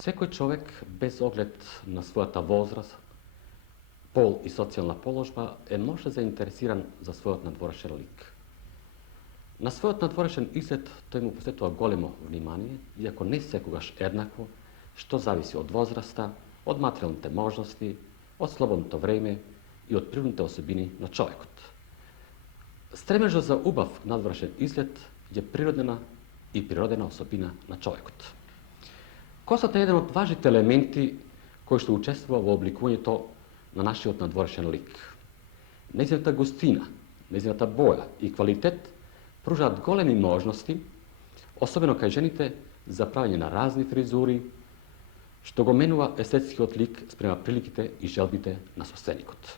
Sekoj čovjek, bez ogled na svojata возраст, pol i socijalna položba, je možda zainteresiran za svojot nadvorešen lik. Na svojot nadvorešen izgled to je mu posvetilo golemo vнимание, iako ne sekogaš jednako, što zavisi od возраста, od materijalne možnosti, od slobodno vreme i od prirodne osobini na čovjekot. Stremeža za ubav nadvorešen izgled je prirodena osobina na čovjekot. Kosata je jedan od važnih elementi koji što učestvovao u oblikovanju to na naš život nadvorešen lik. Nezinata gustina, nezinata boja i kvalitet pruža golemi možnosti, osobeno kaj ženite za pravljanje na razni frizuri, što go menuva estetski odlik sprema prilikite i želbite na soscenikot.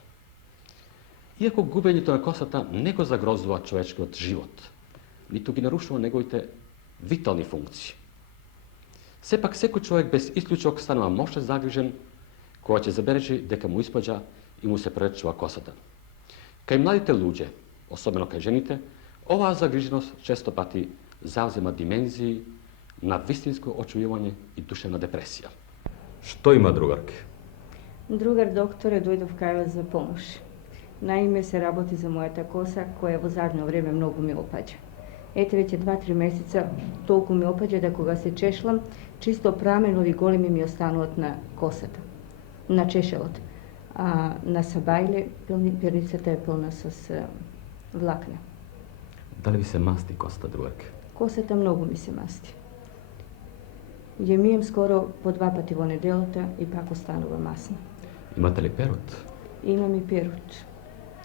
Iako gubenje toga kosata ne go zagrozува човечкиот живот, niti gi narušava неговите vitalni funkciji. Sepak sekoj čovjek bez isključivog stanova može zagrižen, koja će zabeleži deka mu ispađa i mu se prečuva kosata. Kaj mladite luđe, osobeno kaj ženite, ova zagriženost često pati zauzema dimenziji na vistinsko očuvivanje i duševna depresija. Što ima drugarke? Drugar doktore dojdov kaj vas za pomoć. Naime se raboti za mojata kosa koja u zadnje vrijeme mnogo mi opađa. Ete već je 2-3 mjeseca toliko mi opađa da koga se češlam, čisto pramenovi golemi mi ostanu na kosata, na češelot. A na sabajle pernicata je polna s vlakna. Da li vi se masti kosta drugarke? Kosata mnogo mi se masti. Je mijem skoro po 2 pati vo nedelota i pak ostanova masna. Imate li perut? Imam i perut.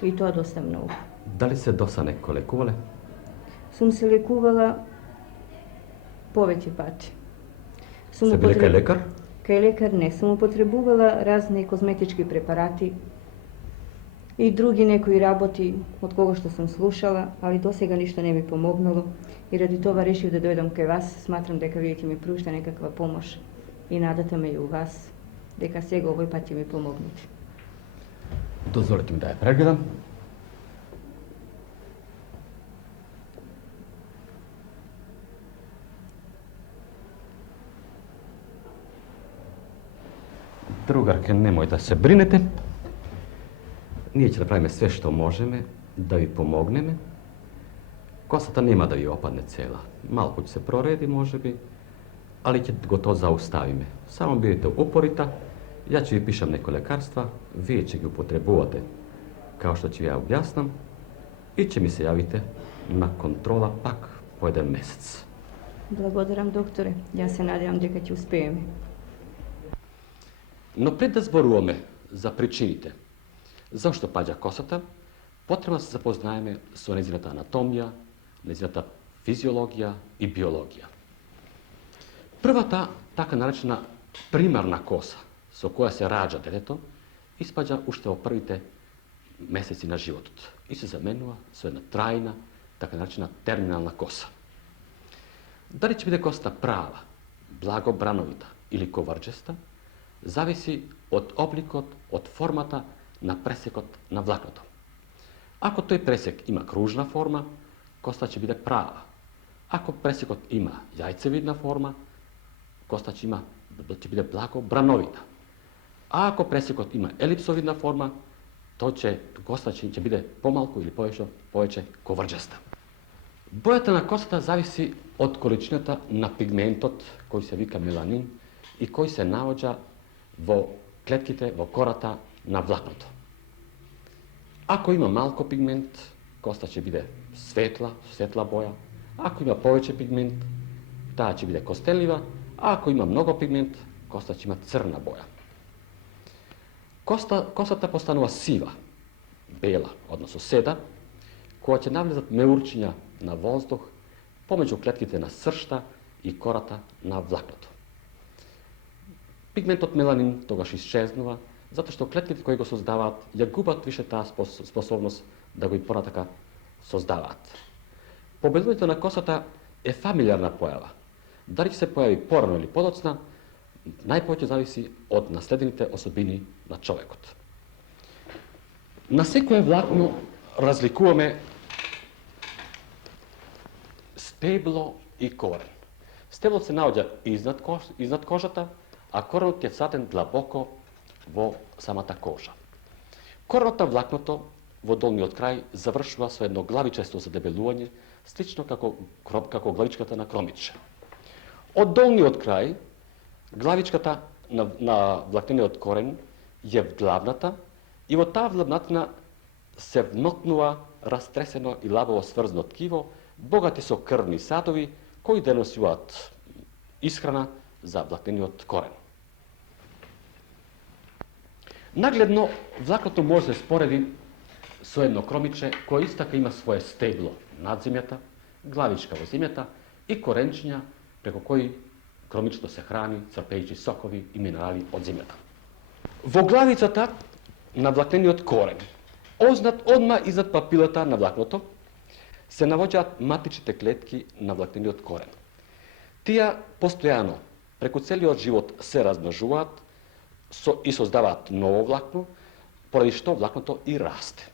I to dosta mnogo. Da li se dosa neko lekuvale? Sam se lekuvala poveći pati. Ste bili kaj lekar? Kaj lekar ne. Sam upotrebuvala razne kozmetički preparati i drugi nekoj raboti od koga što sam slušala, ali do svega ništa ne mi pomognulo i radi toga rešio da dojdem kaj vas. Smatram deka vidite mi pružta nekakva pomoć i nadate me i u vas, deka svega ovoj pati mi pomognuti. Dozvolite mi da je pregledam. Drugarke, nemoj da se brinete. Nije će da pravime sve što možeme, da vi pomogneme. Kosata nema da vi opadne cela. Malko će se proredi, može bi, ali će go to zaustavime. Samo budete uporita, ja ću vi pišem neko lekarstva, vi će ga upotrebujete, kao što ću ja objasnam, i će mi se javite na kontrola pak po 1 mjesec. Blagodaram doktore, ja se nadam da će uspijem. No pred da zborujeme za pričinite zašto pađa kosata, potrebno se zapoznajeme s nezinata anatomija, nezinata fiziologija i biologija. Prva ta taka narečena primarna kosa so koja se rađa deteto, ispađa ušte prvite meseci na životu i se zamenува so jedna trajna, taka narečena terminalna kosa. Da li će biti kosta prava, blago branovita ili kovrđesta, zavisi od oblikot, od formata na presekot na vlaknoto. Ako toj presek ima kružna forma, kosta će biti prava. Ako presekot ima jajcevidna forma, kosta će biti blago branovita. A ako presekot ima elipsovidna forma, kosta će biti pomalku ili poveće kovrđasta. Bojata na kostata zavisi od količinata na pigmentot koji se vika melanin i koji se navođa vo kletkite, vo korata na vlaknoto. Ako ima malko pigment, kosta će biti svetla boja. Ako ima poveće pigment, ta će biti kosteljiva, a ako ima mnogo pigment, kosta će imati crna boja. Kostata postanova siva, bela, odnosno seda, koja će navljezati meurčinja na vozduh, pomeđu kletkite na sršta i korata na vlaknoto. Pigmentot melanin togaš iščeznува, zato što kletkite koji go sozdavat, je gubat više ta sposobnost da go i ponataka sozdavat. Pobelujete na kosata je familijarna pojava. Da li će se pojavi porano ili podocna, najpoće zavisi od naslednite osobini na čovjekot. Na sekoje vlakno razlikujeme steblo i koren. Steblo se navođa iznad kožata, a коренот е всаден длабоко во самата кожа. Коренот на влакното во долниот крај завршува со едно главичесто задебелување, слично како главичката на кромиче. Од долниот крај, главичката на влакнениот корен е вдлабната и во таа вдлабнатина се вмокнува растресено и лабово сврзано ткиво, богати со крвни садови, кои деносуваат исхрана за влакнениот корен. Нагледно, влакното може да се спореди со едно кромиче кое истака има свое стебло над земјата, главичка во земјата и коренчиња преко кои кромичето се храни, црпејќи сокови и минерали од земјата. Во главицата на влакнениот корен, одма изнад папилата на влакното, се навоѓаат матичните клетки на влакнениот корен. Тие постојано, преку целиот живот се размножуваат и создаваат ново влакно, поради што влакното и расте.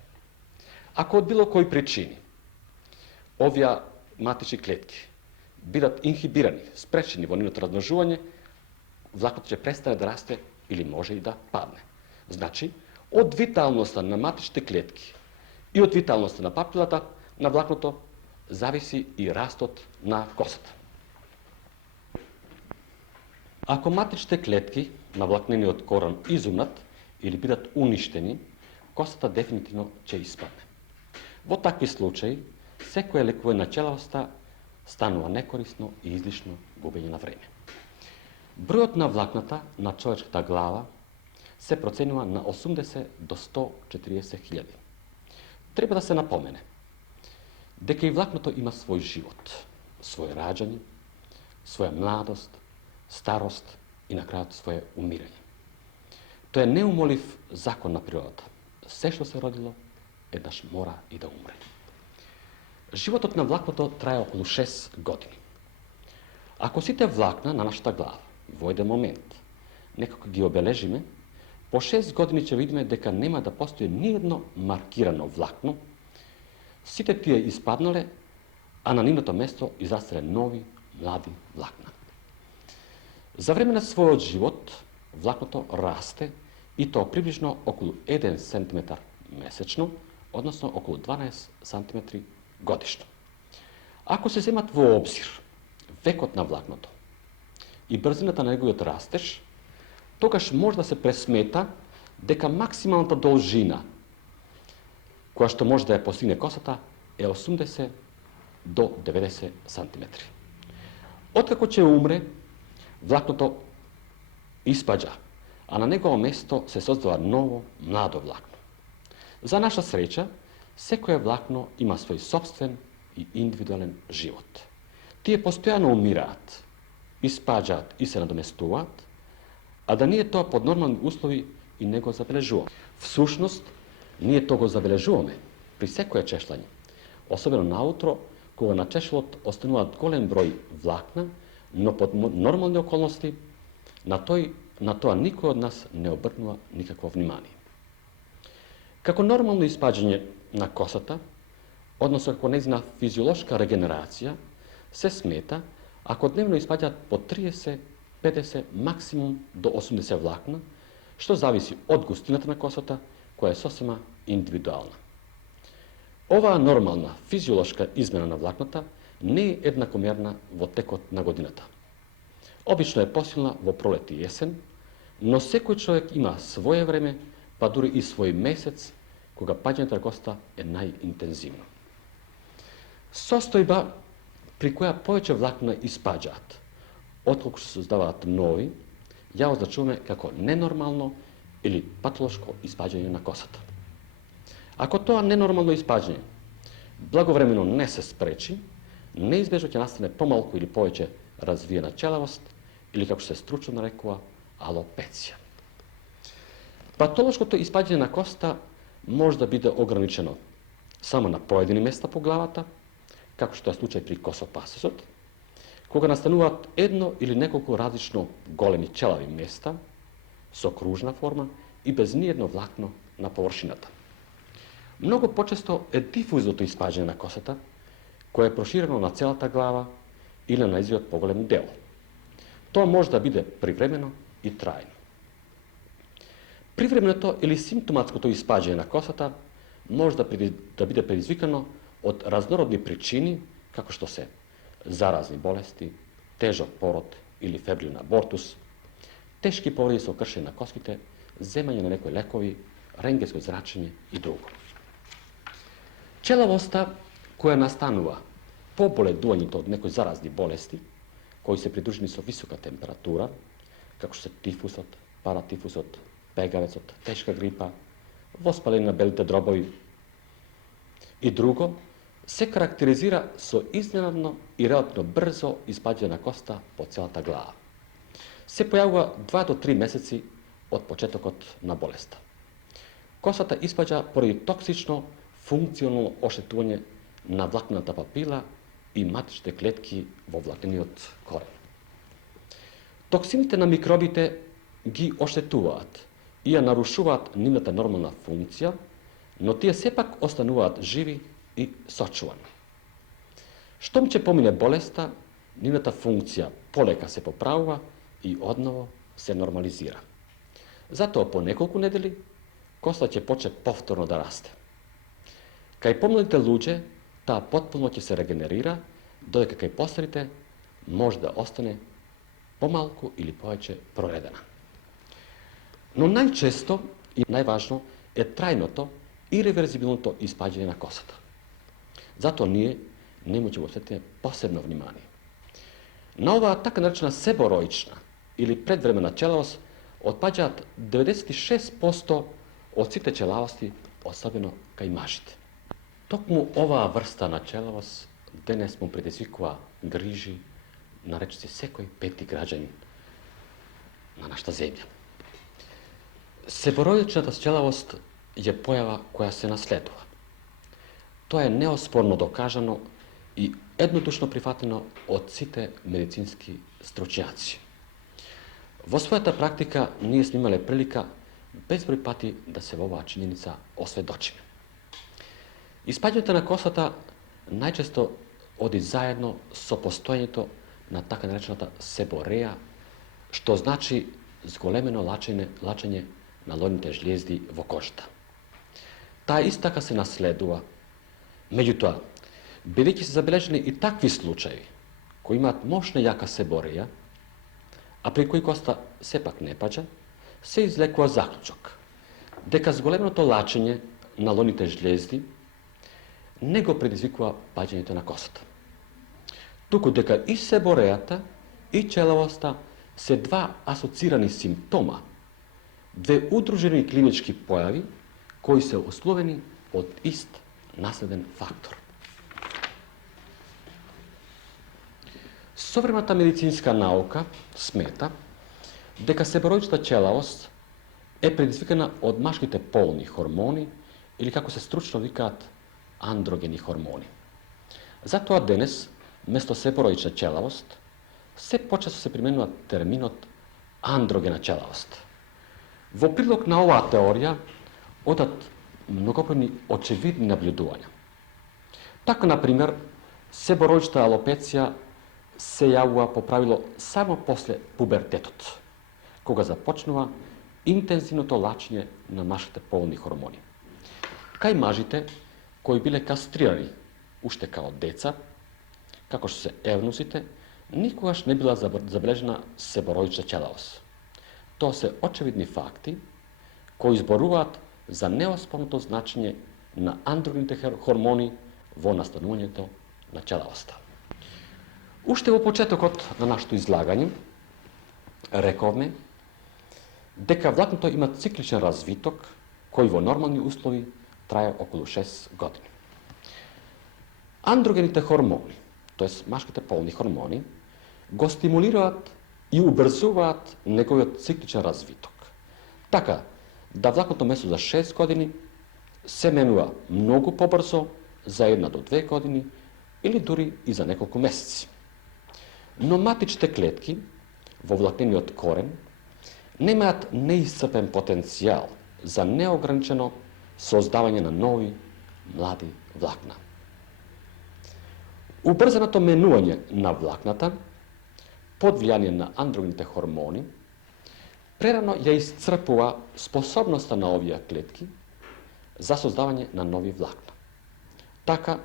Ако од било кои причини овие матични клетки бидат инхибирани, спречени во нивното размножување, влакното ќе престане да расте или може и да падне. Значи, од виталноста на матичните клетки и од виталноста на папилата на влакното зависи и растот на косата. Ако матичните клетки на влакнениот корен изумнат или бидат уништени, косата дефинитивно ќе испадне. Во такви случаи, секое лекување на челавоста станува некорисно и излишно губење на време. Бројот на влакната на човечката глава се проценува на 80 до 140 хиљади. Треба да се напомене дека и влакното има свој живот, своје раѓање, своја младост, старост и на крајот своје умирање. Тоа е неумолив закон на природата. Се што се родило, еднаш мора и да умре. Животот на влакното трае околу 6 години. Ако сите влакна на нашата глава во еден момент некако ги обележиме, по 6 години ќе видиме дека нема да постои ни едно маркирано влакно, сите тие испаднале, а на нивното место израстале нови, млади влакна. За време на својот живот, влакното расте и тоа приближно околу 1 см месечно, односно околу 12 см годишно. Ако се земат во обзир векот на влакното и брзината на неговиот растеж, тогаш може да се пресмета дека максималната должина која што може да ја постигне косата е 80 до 90 см. Откако ќе умре, влакното испаѓа, а на негово место се создава ново, младо влакно. За наша среќа, секое влакно има свој собствен и индивидуален живот. Тие постојано умираат, испаѓаат и се надоместуваат, а да ние тоа под нормални услови и не го забележуваме. Всушност, ние тоа го забележуваме при секое чешлање, особено наутро, кога на чешелот остануваат голем број влакна, но под нормални околности на тоа никој од нас не обрнува никакво внимание. Како нормално испаѓање на косата, односно како нејзина физиолошка регенерација, се смета ако дневно испаѓаат по 30, 50, максимум до 80 влакна, што зависи од густината на косата, која е сосема индивидуална. Оваа нормална физиолошка измена на влакната не е еднакомерна во текот на годината. Обично е посилна во пролет и есен, но секој човек има своје време, па дури и свој месец, кога паѓањето на косата е најинтензивно. Состојба при која повеќе влакна испаѓаат, отколку се создаваат нови, ја означуваме како ненормално или патолошко испаѓање на косата. Ако тоа ненормално испаѓање благовремено не се спречи, неизбежно ќе настане помалку или повеќе развиена челавост или како се стручно нарекува алопеција. Патолошкото испаѓање на косата може да биде ограничено само на поедини места по главата, како што е случај при косопасосот, кога настануваат едно или неколку различно големи челави места со кружна форма и без ниедно влакно на површината. Многу почесто е дифузното испаѓање на косата, кое е проширено на целата глава или на нејзиот поголем дел. Тоа може да биде привремено i trajno. Privremeното ili simptomatskото ispađanje na kosata može da bude predizvikano od raznorodnih pričini, kako što se zarazni bolesti, težak porod ili febrilni abortus, teški povredi su okršeni na koskite, zemanje na nekoj lekovi, rengensko zračenje i drugo. Ćelavosta koja nastanuva po boleduvanju od nekoj zarazni bolesti, koji se pridruženi su visoka temperatura, kako što se tifusot, paratifusot, pegavecot, teška gripa, vospaljenina belite drobovi i drugo, se karakterizira so iznenadno i relativno brzo ispađena kosta po celata glava. Se pojavува 2 do 3 месеци od početokot na bolesta. Kosata ispađa pоради toksično funkcionalno oštetuvanje na vlakната папила и матичните клетки во влакнениот корен. Токсините на микробите ги оштетуваат и ја нарушуваат нивната нормална функција, но тие сепак остануваат живи и сочувани. Штом ќе помине болеста, нивната функција полека се поправува и одново се нормализира. Затоа по неколку недели коста ќе почне повторно да расте. Кај помладите луѓе, таа потпуно ќе се регенерира, додека кај постарите може да остане помалку или повеќе проредена. Но најчесто и најважно е трајното и реверзибилното испаѓање на косата. Затоа ние не може да осетиме посебно внимание. На оваа така наречена себороична или предвремена челавост отпаѓаат 96% од сите челавости, особено кај мажите. Токму оваа врста на челавост денес му предизвикува грижи на речиси секој пети граѓанин на нашата земја. Себороичната челавост е појава која се наследува. Тоа е неоспорно докажано и еднодушно прифатено од сите медицински стручњаци. Во својата практика ние сме имале прилика безброј пати да се во оваа чиненица осведочиме. Испаѓањето на косата најчесто оди заедно со постојањето на така наречената себореја, што значи зголемено лачење на лоните жлезди во кожата. Таа истака се наследува. Меѓутоа, бидејќи се забележени и такви случаи кои имаат мощна јака себореја, а при кои коста сепак не паѓа, се излекува заклучок дека зголеменото лачење на лоните жлезди не го предизвикува паѓањето на косата. Туку дека и себорејата и челавоста се два асоцирани симптома, две удружени клинички појави кои се условени од ист наследен фактор. Современата медицинска наука смета дека себороичната челавост е предизвикана од машките полни хормони или како се стручно викаат андрогени хормони. Затоа денес, место себороична челавост, се почесто се применува терминот андрогена челавост. Во прилог на оваа теорија одат многобројни очевидни наблюдувања. Така, например, себороичната алопеција се јавува по правило само после пубертетот, кога започнува интензивното лачење на машките полни хормони. Кај мажите кои биле кастрирани уште као деца, како што се евнусите, никогаш не била забележена себороична челавост. Тоа се очевидни факти кои зборуваат за неоспорното значење на андрогените хормони во настанувањето на челавоста. Уште во почетокот на нашето излагање рековме дека влакното има цикличен развиток кој во нормални услови трае околу 6 години. Андрогените хормони, тоест машките полни хормони, го стимулираат и убрзуваат неговиот цикличен развиток. Така, да влакното место за 6 години се менува многу побрзо за 1 до 2 години или дури и за неколку месеци. Но матичните клетки во влакнениот корен немаат неисцрпен потенцијал за неограничено создавање на нови, млади влакна. Убрзаното менување на влакната под влијание на андрогените хормони Prerano je iscrpува способноста на овие клетки за создавање на нови влакна. Така,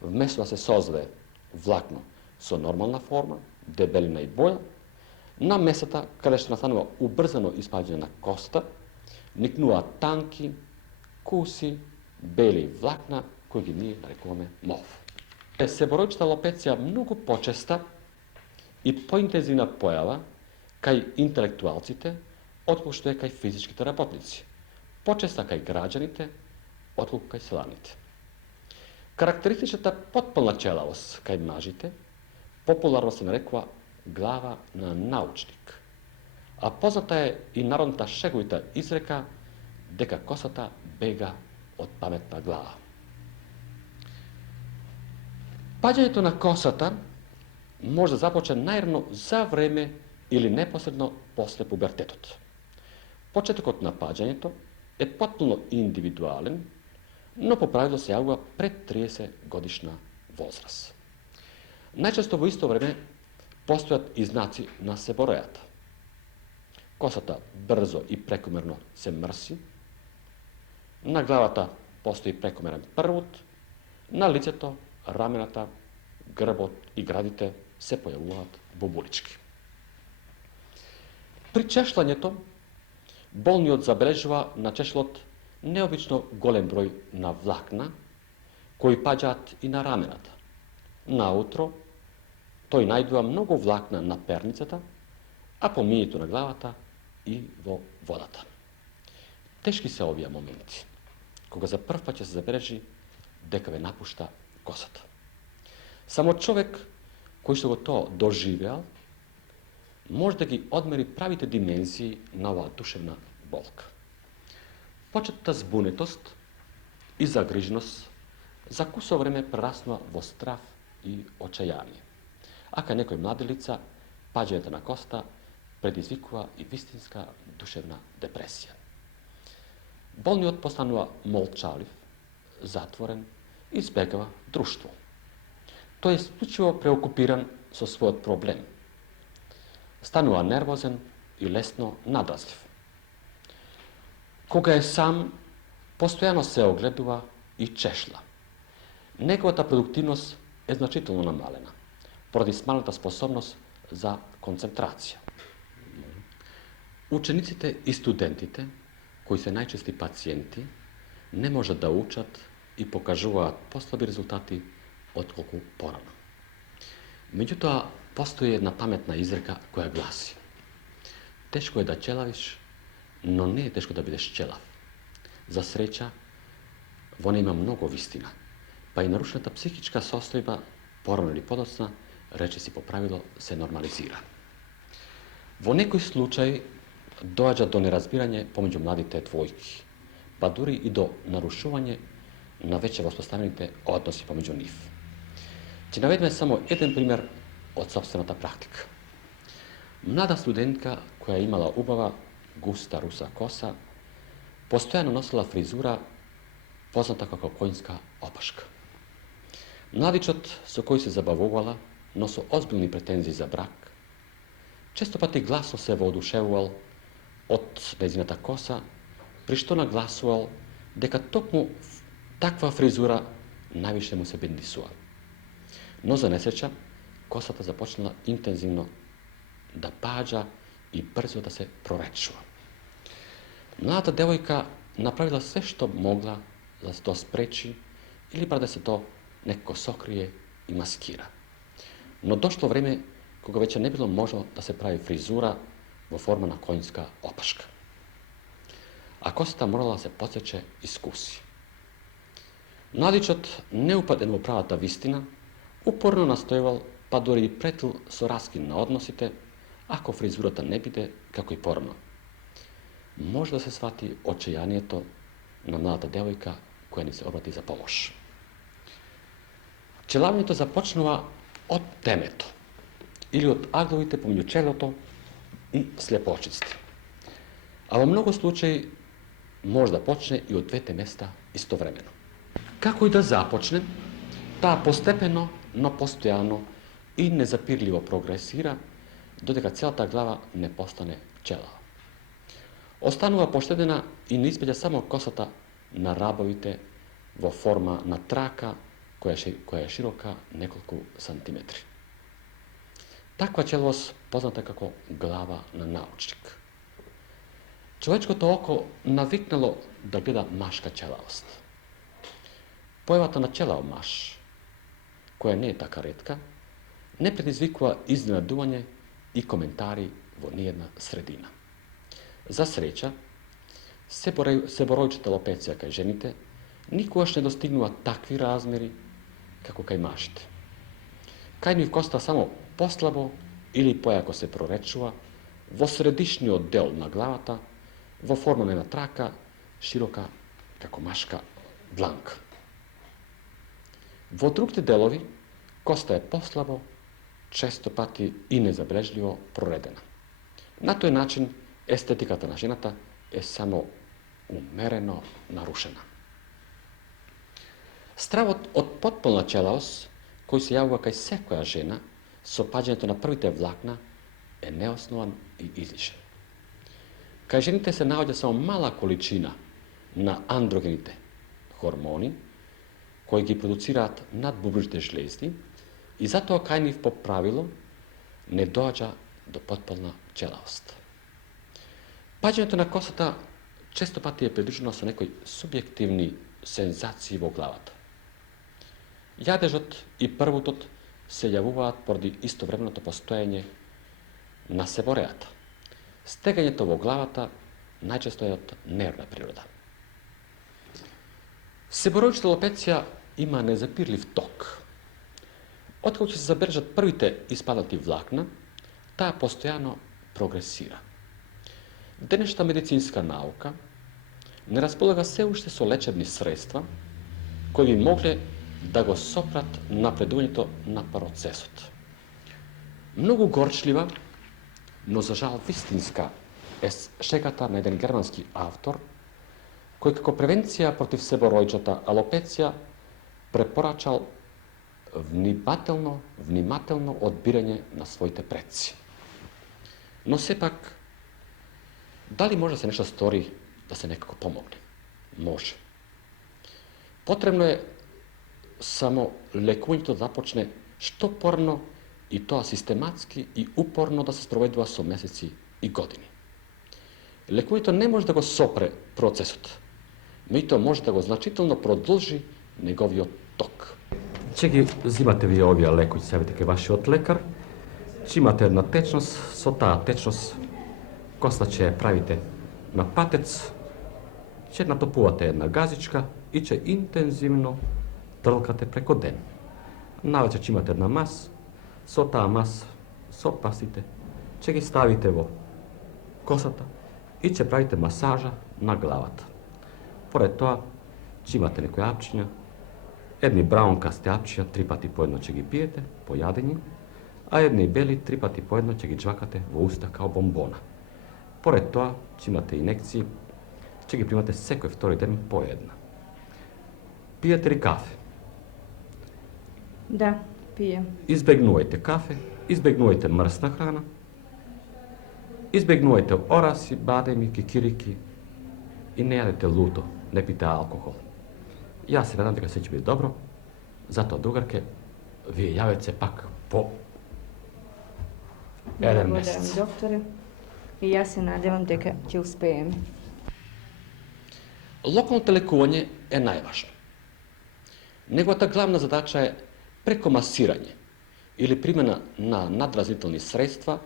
вместо да се создаде влакно со нормална форма, дебелина и боја, на местата каде што настанува убрзано испаѓање на коста, никнуваат танки, куси, бели влакна, кои ги ние нарекуваме мов. Себоројчата алопеција многу почеста и поинтензивна појава кај интелектуалците, отколку што е кај физичките работници. Почеста кај граѓаните, отколку кај селаните. Карактеристичната потполна челавост кај мажите популарно се нарекува глава на научник, а позната е и народната шеговита изрека дека косата бега од паметна глава. Паѓањето на косата може да започне најрано за време или непосредно после пубертетот. Почетокот на паѓањето е потполно индивидуален, но по правило се јавува пред 30 годишна возраст. Најчесто во исто време постојат и знаци на себорејата. Косата брзо и прекомерно се мрси, на главата постои прекомерен првут, на лицето, рамената, грбот и градите се појавуваат бубулички. При чешлањето, болниот забележува на чешлот необично голем број на влакна, кои паѓаат и на рамената. Наутро, тој најдува многу влакна на перницата, а по мијето на главата и во водата. Тешки се овие моменти, кога за прв пат ќе се забележи дека ве напушта косата. Само човек кој што го тоа доживеал, може да ги одмери правите димензии на оваа душевна болка. Почетната збунетост и загриженост за кусо време прераснува во страв и очајание, а кај некои млади лица паѓањето на коста предизвикува и вистинска душевна депресија. Болниот постанува молчалив, затворен и избегава друштво. Тој е исклучиво преокупиран со својот проблем. Станува нервозен и лесно надразлив. Кога е сам, постојано се огледува и чешла. Неговата продуктивност е значително намалена, поради смалата способност за концентрација. Учениците и студентите, кои се најчести пациенти, не можат да учат и покажуваат послаби резултати отколку порано. Меѓутоа, постои една паметна изрека која гласи: тешко е да челавиш, но не е тешко да бидеш челав. За среќа, во неја има многу вистина, па и нарушената психичка состојба, порано или подоцна, речиси по правило, се нормализира. Во некој случај доаѓа до неразбирање помеѓу младите двојки, па дури и до нарушување на веќе воспоставените односи помеѓу нив. Ќе наведеме само еден пример од сопствената практика. Млада студентка која имала убава, густа руса коса, постојано носила фризура позната како коњска опашка. Младичот со кој се забавувала, но со озбилни претензии за брак, често пати гласно се воодушевувал од нејзината коса, при што нагласувал дека токму таква фризура највише му се бендисува. Но за несреќа, косата започнала интензивно да паѓа и брзо да се проречува. Младата девојка направила се што могла да се тоа спречи или бар да се тоа некако сокрие и маскира. Но дошло време кога веќе не било можно да се прави фризура во форма на коњска опашка. А косата морала да се подсече и скуси. Младичот, неупаден во правата вистина, упорно настојувал, па дори и претил со раскин на односите, ако фризурата не биде како и порано. Може да се свати очајанието на младата девојка која ни се обрати за помош. Челавњето започнува од темето или од агловите помеѓу челото и слепоочиците. А во многу случаи може да почне и од двете места истовремено. Како и да започне, таа постепено, но постојано и незапирливо прогресира, додека целата глава не постане челава. останува поштедена и не испеѓа само косата на рабовите во форма на трака која е широка неколку сантиметри. Таква челост позната како глава на научник. Човечкото око навикнало да гледа машка челавост. Појавата на челав маш, која не е така ретка, не предизвикува изненадување и коментари во ниједна средина. За среќа, себоројчата алопеција кај жените никогаш не достигнува такви размери како кај машите. Кај нив коста само послабо или појако се проречува во средишниот дел на главата во форма на една трака, широка како машка дланка. Во другите делови коста е послабо, често пати и незабележливо проредена. На тој начин естетиката на жената е само умерено нарушена. Стравот од потполна челаост, кој се јавува кај секоја жена со паѓањето на првите влакна, е неоснован и излишен. Кај жените се наоѓа само мала количина на андрогените хормони, кои ги продуцираат надбубрежните жлезди, и затоа кај нив по правило не доаѓа до потполна челаост. Паѓањето на косата често пати е придружено со некои субјективни сензации во главата. Јадежот и првутот се јавуваат поради истовременото постоење на себорејата. Стегањето во главата најчесто е од нервна природа. Себоројчата алопеција има незапирлив ток. Откако ќе се забележат првите испадати влакна, таа постојано прогресира. Денешната медицинска наука не располага се уште со лечебни средства кои би могле да го сопрат напредувањето на процесот. Многу горчлива, но за жал вистинска е шегата на еден германски автор кој како превенција против себоројчата алопеција препорачал внимателно одбирање на своите предци. Но сепак, дали може да се нешто стори да се некако помогне? Може. Потребно е само лекувањето да започне што порано и тоа систематски и упорно да се спроведува со месеци и години. Лекувањето не може да го сопре процесот, меѓутоа може да го значително продолжи неговиот ток. Че ги зимате вие овие лекови севите кај вашиот лекар, че имате една течност, со таа течност коста ќе правите на патец, ќе натопувате една газичка и ќе интензивно трлкате преко ден. Навечер ќе имате една мас, со таа мас, со пастите, ќе ги ставите во косата и ќе правите масажа на главата. Поред тоа, ќе имате некои апчиња, едни браункасти апчиња 3 пати по едно ќе ги пиете, по јадење, а едни бели 3 пати по едно ќе ги джвакате во уста као бомбона. Поред тоа, ќе имате инекции, ќе ги примате секој втори ден по една. Пиете ли кафе? Да, пием. Избегнувајте кафе, избегнувајте мрсна храна, избегнувајте ораси, бадеми, кикирики и не јадете луто, не пите алкохол. Јас се надам дека се ќе биде добро, затоа другарке, вие јавете се пак по еден месец. Благодарам, докторе. И јас се надевам дека ќе успееме. Локалното лекување е најважно. Неговата главна задача е преко масирање или примена на надразнителни средства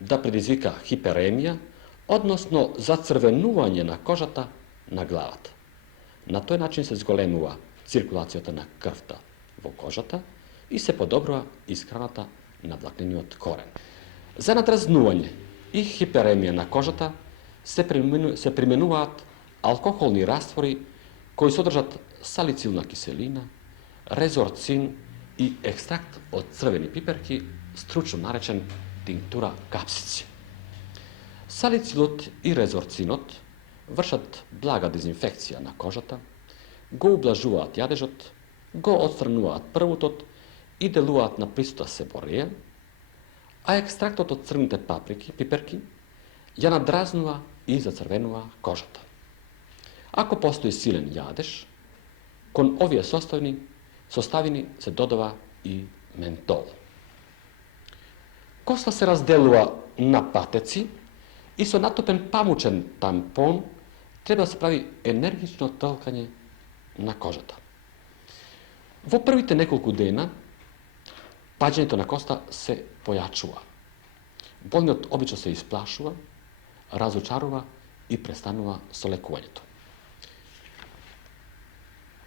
да предизвика хиперемија, односно зацрвенување на кожата на главата. На тој начин се зголемува циркулацијата на крвта во кожата и се подобрува исхраната на влакнениот корен. За надразнување и хиперемија на кожата се применуваат алкохолни раствори кои содржат салицилна киселина, резорцин и екстракт од црвени пиперки, стручно наречен тинктура капсици. Салицилот и резорцинот вршат блага дезинфекција на кожата, го ублажуваат јадежот, го отстрануваат првутот и делуваат на присута себореја, а екстрактот од црвните пиперки ја надразнува i zacrvenува кожата. Ако постои силен јадеж, кон овие составини се додава и ментол. Коса се разделува на патеци и со натопен памучен тампон треба да се прави енергично толкање на кожата. Во првите неколку дена паѓањето на коста се појачува. Болниот обично се исплашува, разочарува и престанува со лекувањето.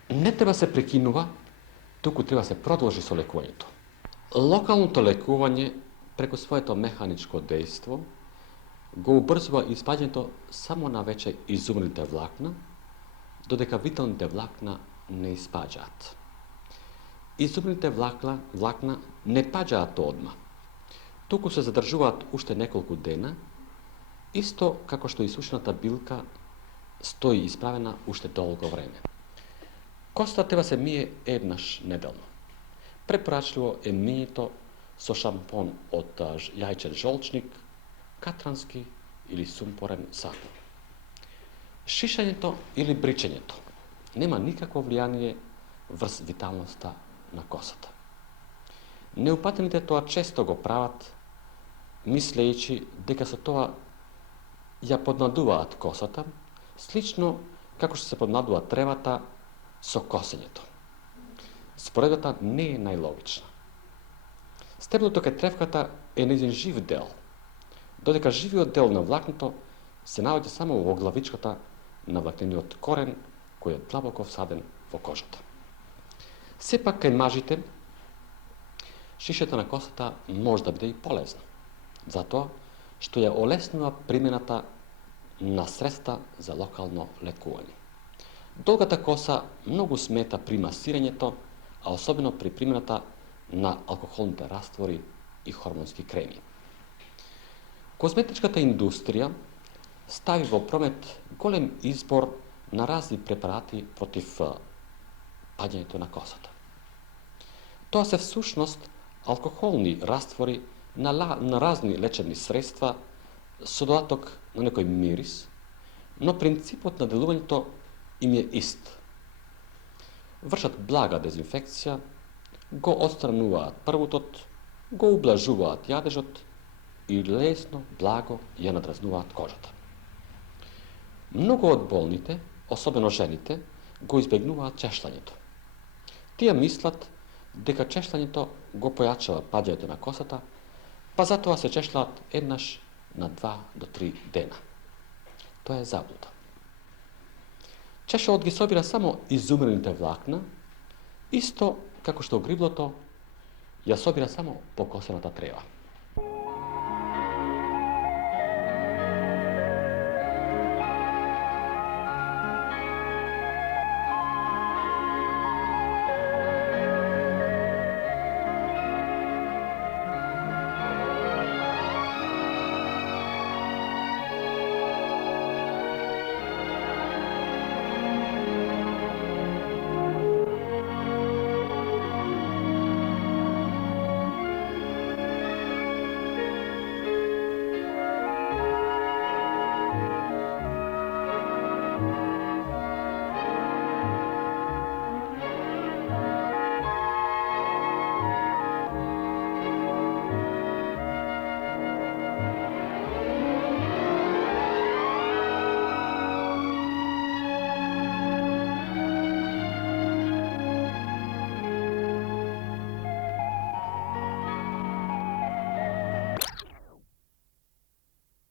Не треба се прекинува, туку треба се продолжи со лекувањето. Локалното лекување преку своето механичко дејство го убрзува испаѓањето само на веќе изумрите влакна, додека виталните влакна не испаѓаат. Изумрите влакна не паѓаат одма, туку се задржуваат уште неколку дена, исто како што исушената билка стои исправена уште долго време. Коста треба се мие еднаш неделно. Препорачливо е мијето со шампон од јајчен жолчник, катрански или сумпорен сапун. Шишањето или бричењето нема никакво влијание врз виталноста на косата. Неупатените тоа често го прават, мислејќи дека со тоа ја подмладуваат косата, слично како што се подмладува тревата со косењето. Споредбата не е најлогична. Стеблото кај тревката е нејзин жив дел, додека живиот дел на влакното се наоѓа само во главичката на влакнениот корен, кој е длабоко всаден во кожата. Сепак кај мажите, шишето на косата може да биде и полезно, затоа што ја олеснува примената на средства за локално лекување. Долгата коса многу смета при масирањето, а особено при примената на алкохолните раствори и хормонски креми. Козметичката индустрија стави во промет голем избор на разни препарати против паѓањето на косата. Тоа се всушност алкохолни раствори на разни лечебни средства со додаток на некој мирис, но принципот на делувањето им е ист. Вршат блага дезинфекција, го отстрануваат првутот, го ублажуваат јадежот и лесно, благо ја надразнуваат кожата. Многу од болните, особено жените, го избегнуваат чешлањето. Тие мислат дека чешлањето го појачава паѓањето на косата, па затоа се чешлаат еднаш на 2 до 3 дена. Тоа е заблуда. Чешаот ги собира само изумрените влакна, исто како што гриблото ја собира само покосената трева.